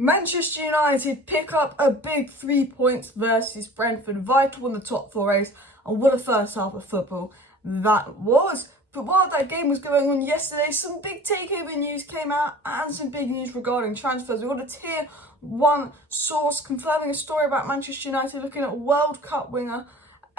Manchester United pick up a big 3 points versus Brentford, vital in the top four race, and what a first half of football that was. But while that game was going on yesterday, some big takeover news came out and some big news regarding transfers. We've got a tier 1 source confirming a story about Manchester United looking at World Cup winger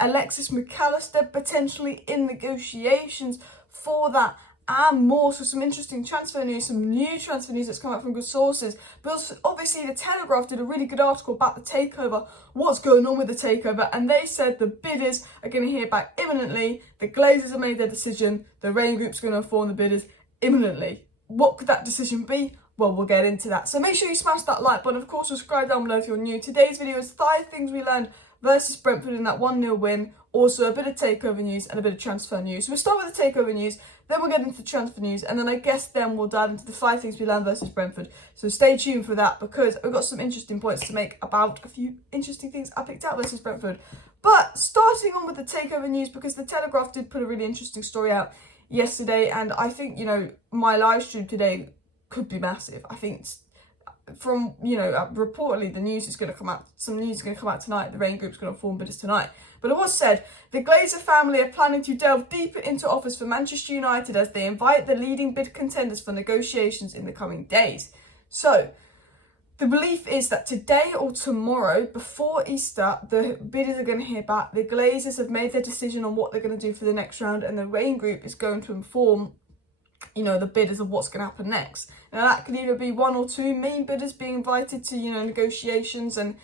Alexis Mac Allister potentially in negotiations for that and more. So some interesting transfer news, some new transfer news that's come out from good sources. But also, obviously the Telegraph did a really good article about the takeover, what's going on with the takeover, and they said the bidders are going to hear back imminently. The Glazers have made their decision. The Raine Group's going to inform the bidders imminently. What could that decision be? Well, we'll get into that. So make sure you smash that like button. Of course, subscribe down below if you're new. Today's video is 5 things we learned versus Brentford in that 1-0 win. Also, a bit of takeover news and a bit of transfer news. So we'll start with the takeover news, then we'll get into the transfer news, and then I guess then we'll dive into the 5 things we learned versus Brentford. So stay tuned for that, because we've got some interesting points to make about a few interesting things I picked out versus Brentford. But starting on with the takeover news, because the Telegraph did put a really interesting story out yesterday, and I think, my live stream today could be massive. I think from, reportedly the news is going to come out, some news is going to come out tonight. The Raine Group's going to form bidders tonight. But it was said, the Glazer family are planning to delve deeper into offers for Manchester United as they invite the leading bid contenders for negotiations in the coming days. So, the belief is that today or tomorrow, before Easter, the bidders are going to hear back. The Glazers have made their decision on what they're going to do for the next round, and the Raine Group is going to inform the bidders of what's going to happen next. Now that could either be 1 or 2 main bidders being invited to, negotiations and,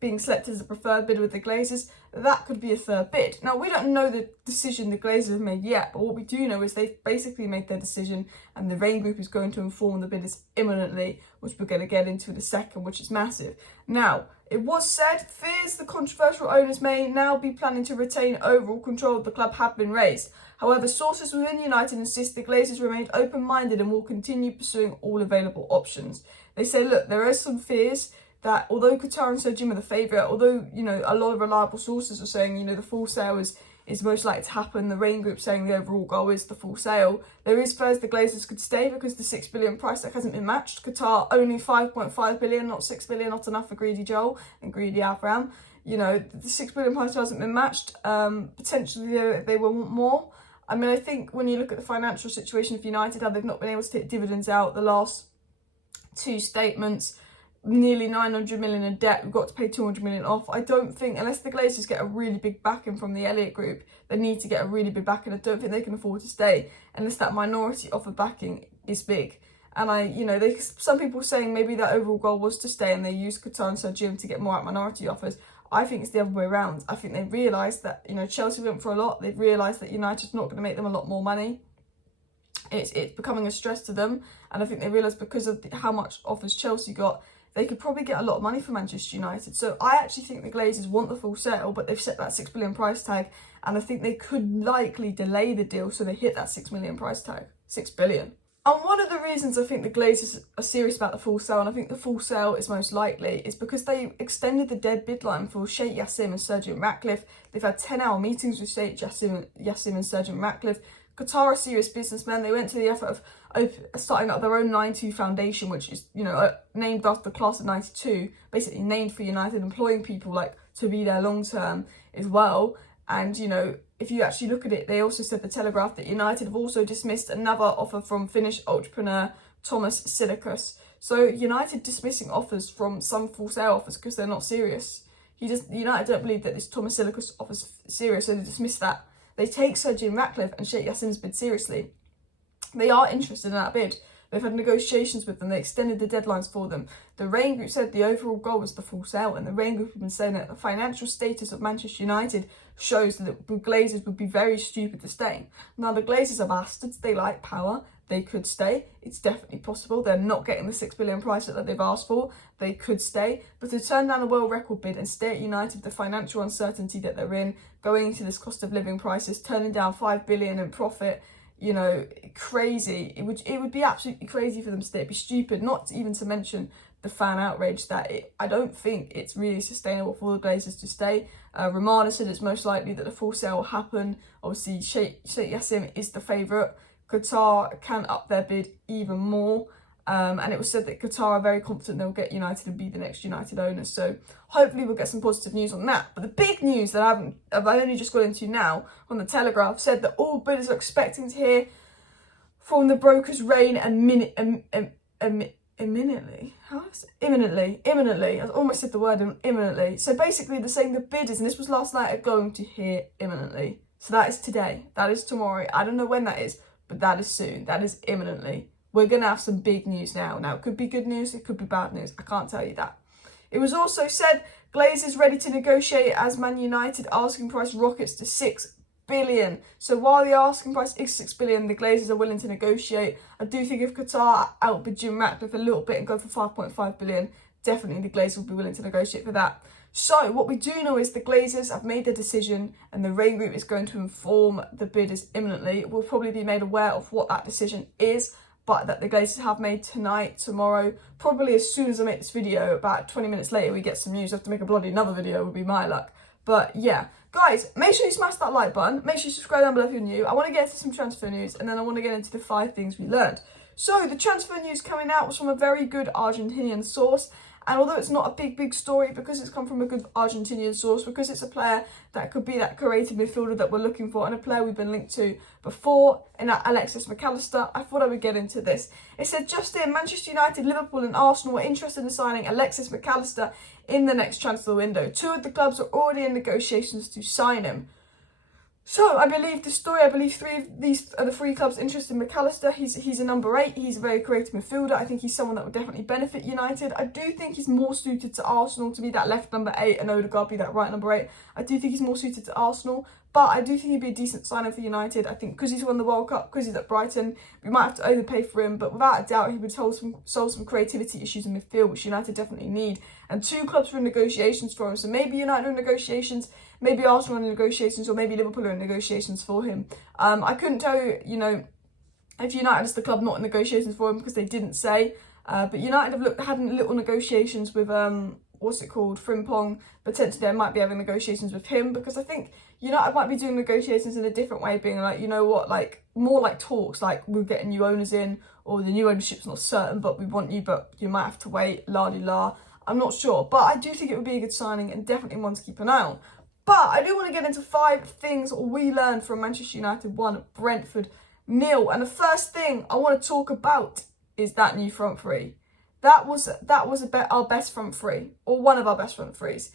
being selected as the preferred bidder with the Glazers. That could be a third bid. Now, we don't know the decision the Glazers have made yet, but what we do know is they've basically made their decision, and the Raine Group is going to inform the bidders imminently, which we're going to get into in a second, which is massive. Now, it was said, fears the controversial owners may now be planning to retain overall control of the club have been raised. However, sources within United insist the Glazers remained open-minded and will continue pursuing all available options. They say, look, there are some fears that although Qatar and Sir Jim are the favourite, although, a lot of reliable sources are saying, the full sale is most likely to happen, the Raine Group saying the overall goal is the full sale, there is fears the Glazers could stay because the $6 billion price tag hasn't been matched. Qatar only 5.5 billion, not 6 billion, not enough for greedy Joel and greedy Abraham. The $6 billion price tag hasn't been matched. Potentially they will want more. I mean, I think when you look at the financial situation of United, how they've not been able to take dividends out the last 2 statements, nearly 900 million in debt, we've got to pay 200 million off. I don't think, unless the Glazers get a really big backing from the Elliott Group, they need to get a really big backing. I don't think they can afford to stay unless that minority offer backing is big. And some people saying maybe that overall goal was to stay and they used Qatar and Sir Jim to get more out minority offers. I think it's the other way around. I think they realised that, Chelsea went for a lot. They've realised that United's not going to make them a lot more money. It's becoming a stress to them. And I think they realised because of how much offers Chelsea got, they could probably get a lot of money from Manchester United. So I actually think the Glazers want the full sale, but they've set that $6 billion price tag. And I think they could likely delay the deal so they hit that $6 million price tag. $6 billion. And one of the reasons I think the Glazers are serious about the full sale, and I think the full sale is most likely, is because they extended the dead bid line for Sheikh Yassim and Sir Jim Ratcliffe. They've had 10-hour meetings with Sheikh Yassim and Sir Jim Ratcliffe. Qatar are serious businessmen. They went to the effort of starting up their own 92 Foundation, which is, named after the class of 92, basically named for United, employing people to be there long term as well. And, if you actually look at it, they also said, the Telegraph, that United have also dismissed another offer from Finnish entrepreneur Thomas Silikus. So United dismissing offers from some full sale offers because they're not serious. United don't believe that this Thomas Silikus offer's serious, so they dismiss that. They take Sir Jim Ratcliffe and Sheikh Yassim's bid seriously. They are interested in that bid. They've had negotiations with them. They extended the deadlines for them. The Raine Group said the overall goal was the full sale, and the Raine Group have been saying that the financial status of Manchester United shows that the Glazers would be very stupid to stay. Now, the Glazers are bastards. They like power. They could stay. It's definitely possible. They're not getting the $6 billion price that they've asked for. They could stay. But to turn down a world record bid and stay at United, the financial uncertainty that they're in, going into this cost of living crisis, turning down $5 billion in profit, crazy. It would be absolutely crazy for them to stay. It'd be stupid, not even to mention the fan outrage that I don't think it's really sustainable for the Glazers to stay. Ramada said it's most likely that the full sale will happen. Obviously, Sheikh Yassim is the favourite. Qatar can up their bid even more. And it was said that Qatar are very confident they'll get United and be the next United owners. So hopefully we'll get some positive news on that. But the big news that I've only just got into now on the Telegraph said that all bidders are expecting to hear from the brokers Raine and imminently. Imminently. I almost said the word imminently. So basically they're saying the bidders, and this was last night, are going to hear imminently. So that is today. That is tomorrow. I don't know when that is, but that is soon. That is imminently. We're going to have some big news now. Now, it could be good news, it could be bad news. I can't tell you that. It was also said Glazers ready to negotiate as Man United asking price rockets to 6 billion. So while the asking price is 6 billion, the Glazers are willing to negotiate. I do think if Qatar outbid Jim Ratcliffe a little bit and go for 5.5 billion, definitely the Glazers will be willing to negotiate for that. So what we do know is the Glazers have made their decision, and the Raine Group is going to inform the bidders imminently. We'll probably be made aware of what that decision is, but that the Glazers have made tonight, tomorrow, probably as soon as I make this video. About 20 minutes later we get some news. I have to make a bloody another video, would be my luck. But yeah, guys, make sure you smash that like button. Make sure you subscribe down below if you're new. I want to get into some transfer news, and then I want to get into the 5 things we learned. So the transfer news coming out was from a very good Argentinian source. And although it's not a big story, because it's come from a good Argentinian source, because it's a player that could be that creative midfielder that we're looking for, and a player we've been linked to before, in Alexis Mac Allister, I thought I would get into this. It said, just in, Manchester United, Liverpool and Arsenal were interested in signing Alexis Mac Allister in the next transfer window. 2 of the clubs are already in negotiations to sign him. So, I believe the story, 3 of these are the 3 clubs interested in Mac Allister. He's a number 8. He's a very creative midfielder. I think he's someone that would definitely benefit United. I do think he's more suited to Arsenal to be that left number 8 and Odegaard be that right number 8. I do think he's more suited to Arsenal, but I do think he'd be a decent signing for United. I think because he's won the World Cup, because he's at Brighton, we might have to overpay for him, but without a doubt he would solve some creativity issues in midfield, which United definitely need. And 2 clubs were in negotiations for him, so maybe United are in negotiations, maybe Arsenal are in negotiations, or maybe Liverpool are in negotiations for him. I couldn't tell you, if United is the club not in negotiations for him, because they didn't say. But United have had little negotiations with, Frimpong. Potentially they might be having negotiations with him, because I think United might be doing negotiations in a different way, being like, you know what, like more like talks, like we're getting new owners in, or the new ownership's not certain, but we want you, but you might have to wait, la-di-la. I'm not sure, but I do think it would be a good signing and definitely one to keep an eye on. But I do want to get into 5 things we learned from Manchester United 1, Brentford 0. And the first thing I want to talk about is that new front 3. That was our best front 3, or one of our best front 3s.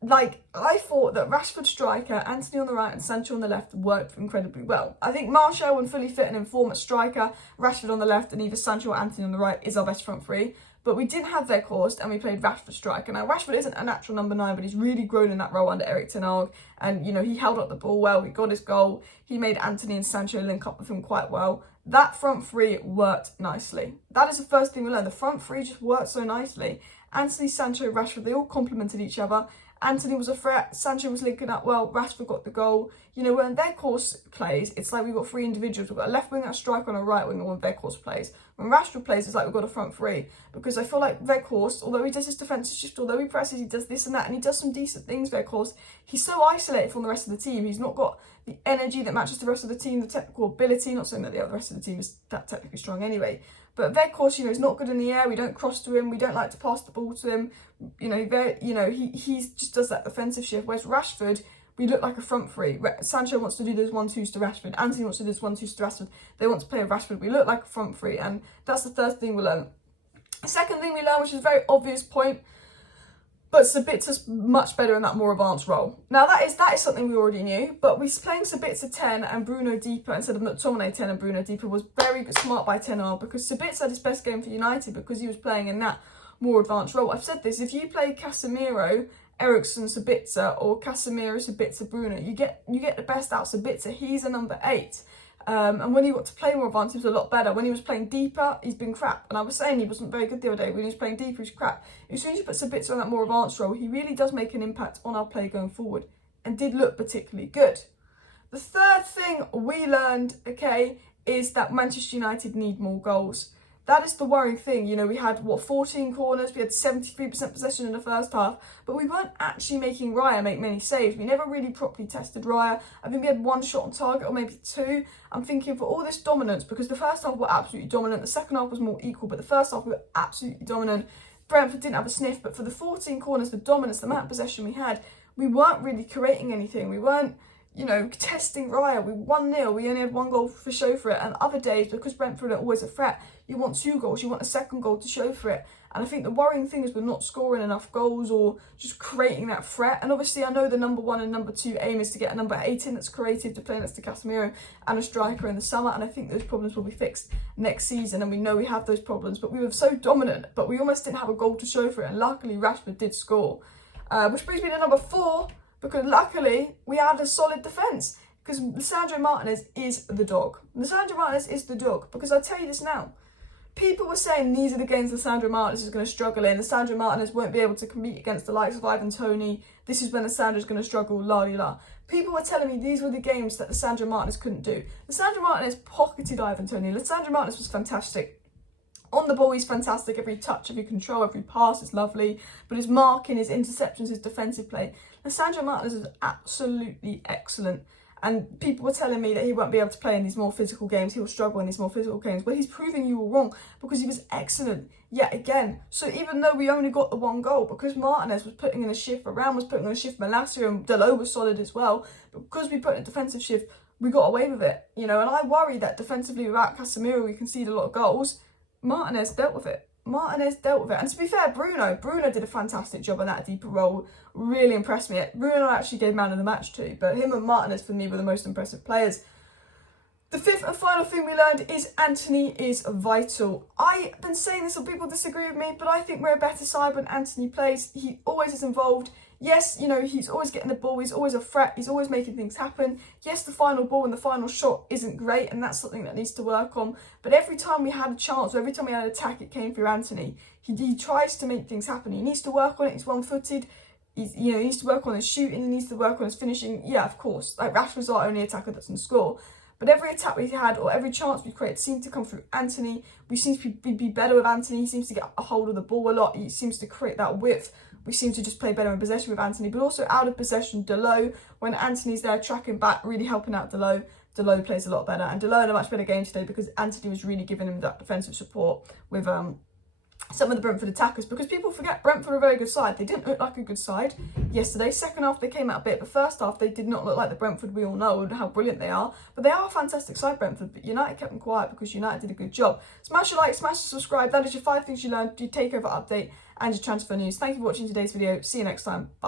Like, I thought that Rashford striker, Antony on the right and Sancho on the left worked incredibly well. I think Martial, when fully fit and in form at striker, Rashford on the left and either Sancho or Antony on the right is our best front 3. But we didn't have Weghorst and we played Rashford striker. Now, Rashford isn't a natural number 9, but he's really grown in that role under Erik ten Hag. And, he held up the ball well. He got his goal. He made Antony and Sancho link up with him quite well. That front 3 worked nicely. That is the first thing we learned. The front 3 just worked so nicely. Antony, Sancho, Rashford, they all complemented each other. Antony was a threat, Sancho was linking up well, Rashford got the goal. When Weghorst plays, it's like we've got 3 individuals. We've got a left wing, a striker and a right wing when Weghorst plays. When Rashford plays, it's like we've got a front 3. Because I feel like Weghorst, although he does his defensive shift, although he presses, he does this and that, and he does some decent things, Weghorst, he's so isolated from the rest of the team. He's not got the energy that matches the rest of the team, the technical ability, not saying that the rest of the team is that technically strong anyway. But Weghorst, is not good in the air. We don't cross to him. We don't like to pass the ball to him. He just does that defensive shift. Whereas Rashford, we look like a front 3. Sancho wants to do those 1-2s to Rashford. Antony wants to do those 1-2s to Rashford. They want to play with Rashford. We look like a front 3, and that's the first thing we learn. The second thing we learn, which is a very obvious point, but Sabitza's much better in that more advanced role. Now that is something we already knew, but we're playing Sabitzer 10 and Bruno deeper instead of McTominay 10 and Bruno deeper was very smart by Ten Hag, because Sabitzer had his best game for United because he was playing in that more advanced role. I've said this, if you play Casemiro, Eriksen, Sabitzer, or Casemiro, Sabitzer, Bruno, you get the best out of Sabitzer. He's a number 8. And when he got to play more advanced, he was a lot better. When he was playing deeper, he's been crap. And I was saying he wasn't very good the other day. When he was playing deeper, he's crap. As soon as you put Sabitzer on that more advanced role, he really does make an impact on our play going forward, and did look particularly good. The third thing we learned, is that Manchester United need more goals. That is the worrying thing. You know, we had, 14 corners, we had 73% possession in the first half, but we weren't actually making Raya make many saves. We never really properly tested Raya. I think we had one shot on target, or maybe two. I'm thinking for all this dominance, because the first half were absolutely dominant, the second half was more equal, but the first half we were absolutely dominant. Brentford didn't have a sniff, but for the 14 corners, the dominance, the amount of possession we had, we weren't really creating anything. We weren't, testing Raya. We 1-0. We only had one goal for show for it. And other days, because Brentford are always a threat, you want 2 goals. You want a second goal to show for it. And I think the worrying thing is we're not scoring enough goals or just creating that threat. And obviously, I know the number 1 and number 2 aim is to get a number 8 in that's creative to play next to Casemiro and a striker in the summer. And I think those problems will be fixed next season. And we know we have those problems. But we were so dominant, but we almost didn't have a goal to show for it. And luckily, Rashford did score. Which brings me to number 4. Because luckily, we had a solid defence. Because Lisandro Martinez is the dog. Lisandro Martinez is the dog. Because I'll tell you this now. People were saying these are the games Lisandro Martinez is going to struggle in. Lisandro Martinez won't be able to compete against the likes of Ivan Toney. This is when Lisandro's going to struggle, la. People were telling me these were the games that Lisandro Martinez couldn't do. Lisandro Martinez pocketed Ivan Toney. Lisandro Martinez was fantastic. On the ball, he's fantastic. Every touch, every control, every pass is lovely. But his marking, his interceptions, his defensive play, Lisandro Martinez is absolutely excellent. And people were telling me that he won't be able to play in these more physical games. He will struggle in these more physical games. Well, he's proving you all wrong because he was excellent yet again. So even though we only got the 1 goal, because Martinez was putting in a shift, Varane was putting in a shift, Malacia and Dalot was solid as well. But because we put in a defensive shift, we got away with it. And I worry that defensively without Casemiro, we concede a lot of goals. Martinez dealt with it. And to be fair, Bruno did a fantastic job on that deeper role. Really impressed me. Bruno actually gave man of the match too, but him and Martinez for me were the most impressive players. The 5th and final thing we learned is Antony is vital. I've been saying this, and people disagree with me, but I think we're a better side when Antony plays. He always is involved. Yes, he's always getting the ball. He's always a threat. He's always making things happen. Yes, the final ball and the final shot isn't great, and that's something that needs to work on. But every time we had a chance, or every time we had an attack, it came through Antony. He tries to make things happen. He needs to work on it. He's one-footed. He needs to work on his shooting. He needs to work on his finishing. Yeah, of course. Like, Rashford's our only attacker that doesn't score. But every attack we had, or every chance we created, seemed to come through Antony. We seem to be better with Antony. He seems to get a hold of the ball a lot. He seems to create that width. We seem to just play better in possession with Antony, but also out of possession, Dalot, when Antony's there tracking back, really helping out Dalot. Dalot plays a lot better, and Dalot had a much better game today because Antony was really giving him that defensive support with some of the Brentford attackers, because people forget Brentford are a very good side. They didn't look like a good side yesterday. Second half, they came out a bit, but first half, they did not look like the Brentford we all know and how brilliant they are. But they are a fantastic side, Brentford, but United kept them quiet because United did a good job. Smash a like, smash the subscribe. That is your 5 things you learned, your takeover update, and your transfer news. Thank you for watching today's video. See you next time. Bye.